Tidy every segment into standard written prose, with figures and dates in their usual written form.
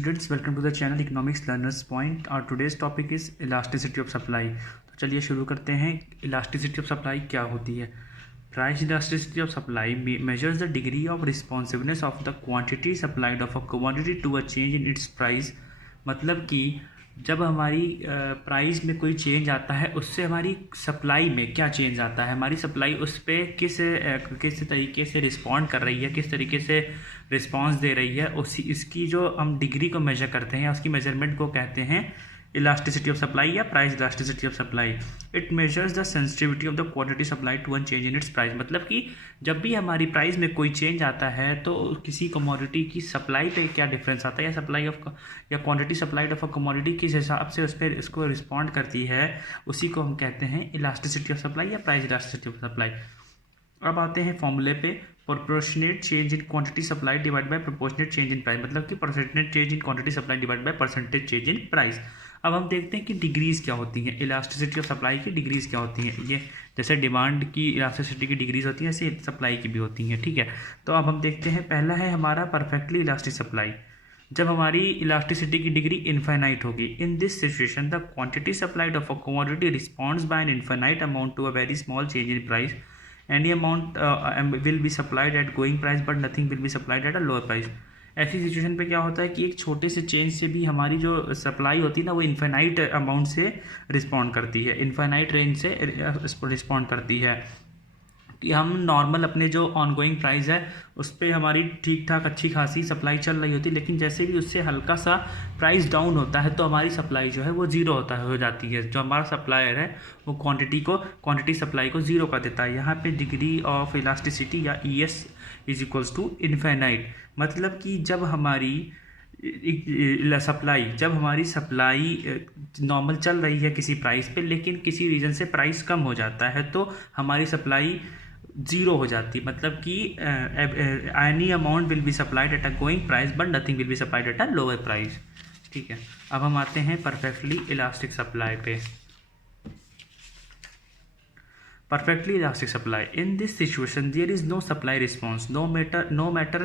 students, welcome to the channel Economics Learners Point. Our today's topic is elasticity of supply. तो चलिए शुरू करते हैं. Elasticity of supply क्या होती है? Price elasticity of supply measures the degree of responsiveness of the quantity supplied of a commodity to a change in its price. मतलब कि जब हमारी प्राइस में कोई चेंज आता है उससे हमारी सप्लाई में क्या चेंज आता है, हमारी सप्लाई उस पर किस तरीके से रिस्पॉन्ड कर रही है, किस तरीके से रिस्पॉन्स दे रही है, उसी इसकी जो हम डिग्री को मेजर करते हैं, उसकी मेजरमेंट को कहते हैं इलास्टिसिटी ऑफ सप्लाई या price elasticity of supply. It measures the sensitivity of the quantity supply to one change in its price. मतलब कि जब भी हमारी प्राइस में कोई चेंज आता है तो किसी कमोडिटी की सप्लाई पे क्या डिफरेंस आता है, या सप्लाई ऑफ या quantity supplied of a commodity किस हिसाब से उस पर इसको रिस्पॉन्ड करती है, उसी को हम कहते हैं इलास्टिसिटी ऑफ सप्लाई या प्राइस इलास्टिसिटी ऑफ सप्लाई. अब आते हैं फॉर्मूले पे. Proportionate change in quantity supply divide by proportionate change in price. मतलब कि percentage change in quantity supply divide by percentage change in price. अब हम देखते हैं कि डिग्रीज़ क्या होती हैं, इलास्टिसिटी ऑफ सप्लाई की डिग्रीज़ क्या होती हैं. ये जैसे डिमांड की इलास्टिसिटी की डिग्रीज़ होती हैं, ऐसे सप्लाई की भी होती हैं. ठीक है, तो अब हम देखते हैं. पहला है हमारा परफेक्टली इलास्टिक सप्लाई. जब हमारी इलास्टिसिटी की डिग्री इनफाइनाइट होगी. In this situation the quantity supplied of a commodity responds by an infinite amount to a very small change in price. Any amount will be supplied at going price but nothing will be supplied at a lower price. ऐसी situation पे क्या होता है कि एक छोटे से change से भी हमारी जो सप्लाई होती है ना, वो इनफाइनाइट अमाउंट से रिस्पॉन्ड करती है, इनफाइनाइट रेंज से रिस्पॉन्ड करती है. कि हम नॉर्मल अपने जो ऑनगोइंग प्राइस है उस पर हमारी ठीक ठाक अच्छी खासी सप्लाई चल रही होती है, लेकिन जैसे भी उससे हल्का सा प्राइस डाउन होता है तो हमारी सप्लाई जो है वो ज़ीरो हो जाती है. जो हमारा सप्लायर है वो क्वांटिटी सप्लाई को ज़ीरो कर देता है. यहाँ पे डिग्री ऑफ इलास्टिसिटी या ES is equals to infinite. मतलब कि जब हमारी सप्लाई नॉर्मल चल रही है किसी प्राइस पे, लेकिन किसी रीज़न से प्राइस कम हो जाता है तो हमारी सप्लाई ज़ीरो हो जाती है. मतलब कि any amount will be supplied at a going price but nothing will be supplied at a lower price. ठीक है, अब हम आते हैं परफेक्टली इलास्टिक सप्लाई पे. Perfectly elastic supply. In this situation, there is no supply response. No matter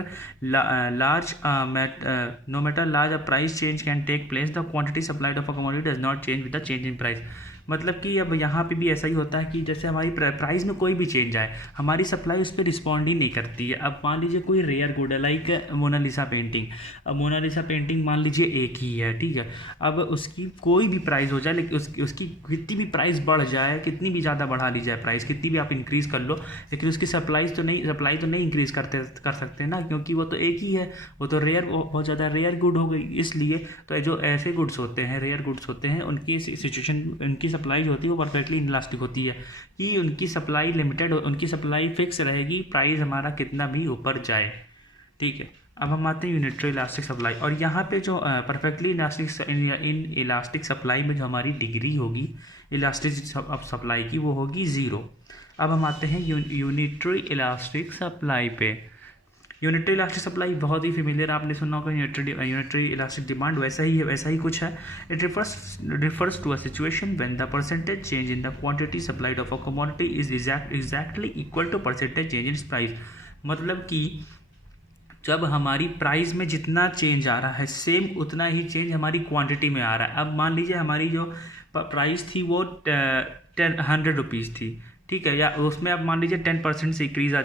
large a price change can take place. The quantity supplied of a commodity does not change with the change in price. मतलब कि अब यहाँ पे भी ऐसा ही होता है कि जैसे हमारी प्राइस में कोई भी चेंज आए, हमारी सप्लाई उस पर रिस्पॉन्ड ही नहीं करती है. अब मान लीजिए कोई रेयर गुड है, लाइक मोनालिसा पेंटिंग. अब मोनालिसा पेंटिंग मान लीजिए एक ही है, ठीक है. अब उसकी कोई भी प्राइस हो जाए, लेकिन उसकी कितनी भी प्राइस बढ़ जाए, कितनी भी ज़्यादा बढ़ा ली जाए प्राइस, कितनी भी आप इंक्रीज़ कर लो, लेकिन उसकी सप्लाई तो नहीं इंक्रीज़ कर सकते ना, क्योंकि वो तो एक ही है. वो तो बहुत ज़्यादा रेयर गुड हो गई. इसलिए तो जो ऐसे गुड्स होते हैं, रेयर गुड्स होते हैं, उनकी सिचुएशन, उनकी सप्लाई जो होती है वो परफेक्टली इलास्टिक होती है कि उनकी सप्लाई लिमिटेड, उनकी सप्लाई फिक्स रहेगी, प्राइस हमारा कितना भी ऊपर जाए. ठीक है, अब हम आते हैं यूनिटरी इलास्टिक सप्लाई. और यहाँ पे जो perfectly elastic in elastic supply में जो हमारी डिग्री होगी इलास्टिक ऑफ सप्लाई की, वो होगी 0. अब हम आते हैं यूनिटरी इलास्टिक सप्लाई पे. यूनिटरी इलास्टिक सप्लाई बहुत ही फेमिलियर, आपने सुना होगा. यूनिटरी इलास्टिक डिमांड वैसा ही कुछ है. It refers to a situation when the percentage change in the quantity supplied of a commodity is exactly equal to percentage change in its price. मतलब कि जब हमारी प्राइस में जितना चेंज आ रहा है, सेम उतना ही चेंज हमारी क्वांटिटी में आ रहा है. अब मान लीजिए हमारी जो प्राइस थी वो 100 रुपीज़ थी, ठीक है, या उसमें अब मान लीजिए 10% से इंक्रीज़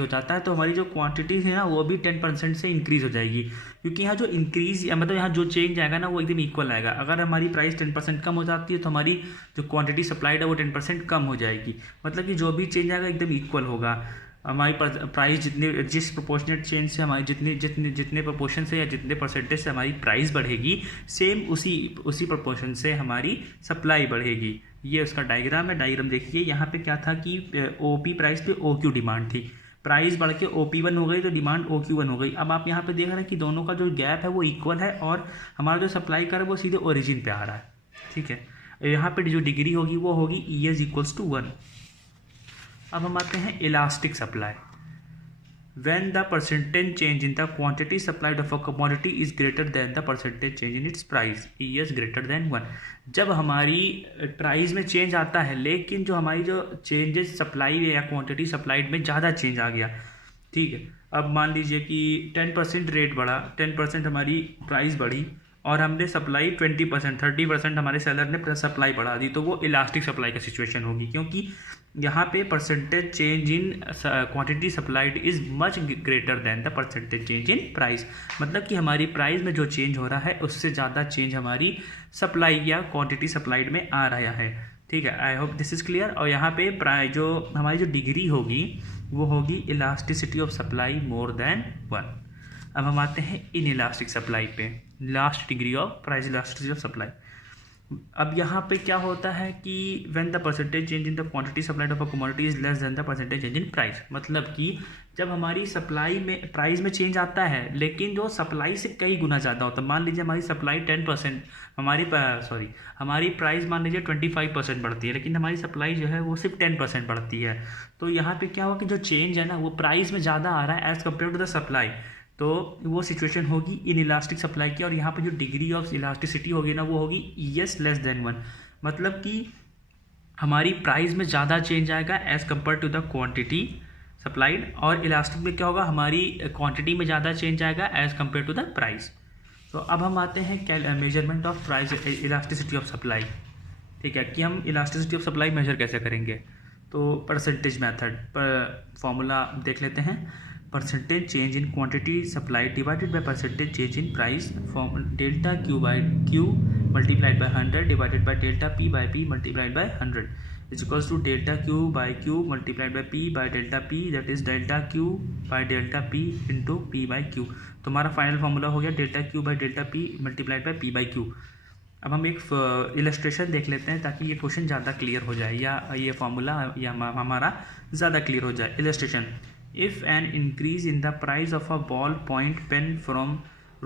हो जाता है, तो हमारी जो क्वांटिटी है ना वो भी 10% से इंक्रीज़ हो जाएगी. क्योंकि यहाँ जो इंक्रीज़ मतलब यहाँ जो चेंज आएगा ना वो एकदम इक्वल आएगा. अगर हमारी प्राइस 10% कम हो जाती है तो हमारी जो क्वांटिटी सप्लाइड है वो 10% कम हो जाएगी. मतलब कि जो भी चेंज आएगा एकदम इक्वल होगा. हमारी प्राइस जिस प्रोपोर्शनेट चेंज से हमारी जितने प्रोपोर्शन से या जितने परसेंटेज से हमारी प्राइस बढ़ेगी, सेम उसी प्रोपोर्शन से हमारी सप्लाई बढ़ेगी. ये उसका डायग्राम है. डायग्राम देखिए, यहाँ पे क्या था कि OP प्राइस पे OQ डिमांड थी. प्राइस बढ़ के OP1 हो गई तो डिमांड OQ1 हो गई. अब आप यहाँ पे देख रहे हैं कि दोनों का जो गैप है वो इक्वल है और हमारा जो सप्लाई कर है वो सीधे ओरिजिन पे आ रहा है. ठीक है, यहाँ पे जो डिग्री होगी वो होगी ES इक्वल्स टू 1. अब हम आते हैं elastic supply. When the percentage change in the quantity supplied of a commodity is greater than the percentage change in its price, ES greater than 1. जब हमारी प्राइस में चेंज आता है, लेकिन जो हमारी जो चेंजेस सप्लाई या क्वांटिटी सप्लाइड में ज़्यादा चेंज आ गया, ठीक है। अब मान लीजिए कि 10% रेट बढ़ा, 10% हमारी प्राइस बढ़ी और हमने सप्लाई 20%, 30% हमारे सेलर ने सप्लाई बढ़ा दी, तो वो इलास्टिक सप्लाई का सिचुएशन होगी, क्योंकि यहाँ पे percentage change in quantity supplied is much greater than the percentage change in price. मतलब कि हमारी प्राइस में जो चेंज हो रहा है उससे ज़्यादा चेंज हमारी सप्लाई या क्वांटिटी सप्लाइड में आ रहा है। ठीक है, I hope this is clear. और यहाँ पे जो हमारी जो डिग्री होगी वो होगी elasticity of supply more than 1। अब हम आते हैं इन इलास्टिक सप्लाई पे, last degree of price elasticity of supply. अब यहाँ पे क्या होता है कि when the percentage change in the quantity supplied of a commodity is less than the percentage change in price. मतलब कि जब हमारी सप्लाई में प्राइस में चेंज आता है लेकिन जो सप्लाई से कई गुना ज़्यादा होता है, मान लीजिए हमारी सप्लाई 10%, हमारी प्राइस मान लीजिए 25% बढ़ती है, लेकिन हमारी सप्लाई जो है वो सिर्फ 10% बढ़ती है, तो यहाँ पे क्या होगा कि जो चेंज है ना वो प्राइस में ज़्यादा आ रहा है as compare to the supply, तो वो सिचुएशन होगी इन इलास्टिक सप्लाई की। और यहाँ पे जो डिग्री ऑफ इलास्टिसिटी होगी ना वो होगी ES लेस देन 1। मतलब कि हमारी प्राइस में ज़्यादा चेंज आएगा as compare to the quantity supplied, और इलास्टिक में क्या होगा, हमारी क्वांटिटी में ज़्यादा चेंज आएगा as compare to the price. तो अब हम आते हैं measurement of price elasticity of supply. ठीक है, कि हम इलास्टिसिटी ऑफ सप्लाई मेजर कैसे करेंगे। तो परसेंटेज मेथड फॉर्मूला देख लेते हैं। Percentage change in quantity supply divided by percentage change in price, form delta Q by Q multiplied by 100 divided by delta P by P multiplied by 100 is equals to delta Q by Q multiplied by P by delta P, that is delta Q by delta P into P by Q। तो हमारा final formula हो गया delta Q by delta P multiplied by P by Q। अब हम एक illustration देख लेते हैं ताकि ये क्वेश्चन ज़्यादा क्लियर हो जाए, या ये फार्मूला या हमारा ज़्यादा क्लियर हो जाए। Illustration: if an increase in the price of a ball point pen from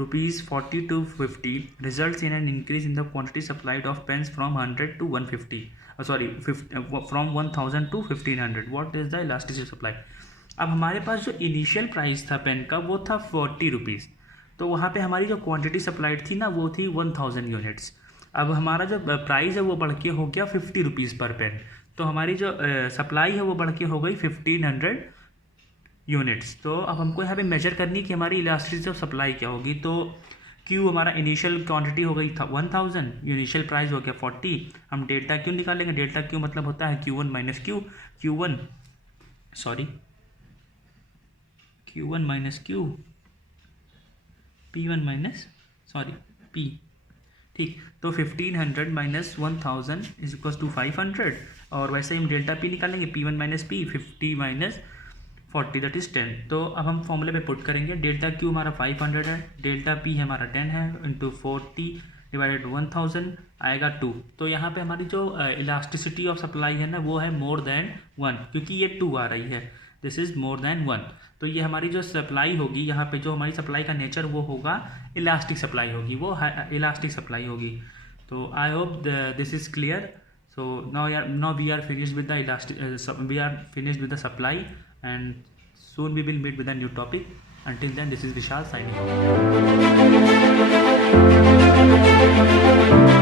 rupees 40 to 50 results in an increase in the quantity supplied of pens from 100 to 150 from 1000 to 1500, what is the elasticity supply। अब हमारे पास जो initial price था pen का वो था 40 rupees, तो वहाँ पे हमारी जो क्वांटिटी सप्लाइड थी ना वो थी 1000 यूनिट्स। अब हमारा जो प्राइस है वो बढ़ के हो गया 50 रुपीज़ पर पेन, तो हमारी जो सप्लाई है वो बढ़ के हो गई 1500 यूनिट्स। तो अब हमको यहाँ पे मेजर करनी कि हमारी इलास्टिसिटी ऑफ सप्लाई क्या होगी। तो Q हमारा इनिशियल क्वांटिटी हो गई था 1000, इनिशियल प्राइस हो गया 40, हम डेल्टा Q निकालेंगे। डेल्टा Q मतलब होता है Q1 minus Q, Q1 minus Q, P1 minus P। ठीक, तो 1500 माइनस 1000 इज इक्वल टू 500, और वैसे ही हम डेल्टा P निकालेंगे, P1 minus P, 50 minus 40 that is 10। तो अब हम फॉर्मूले पे पुट करेंगे, डेल्टा Q हमारा 500 है, डेल्टा P हमारा 10 है, इंटू 40 डिवाइडेड 1000 आएगा 2। तो यहाँ पे हमारी जो इलास्टिसिटी ऑफ सप्लाई है ना वो है मोर देन 1, क्योंकि ये 2 आ रही है, दिस इज मोर देन 1। तो ये हमारी जो सप्लाई होगी, यहाँ पे जो हमारी सप्लाई का नेचर वो होगा इलास्टिक सप्लाई होगी, वो इलास्टिक सप्लाई होगी। तो I hope this is clear. So now we are finished with the elastic supply, and soon we will meet with a new topic. Until then, this is Vishal signing off.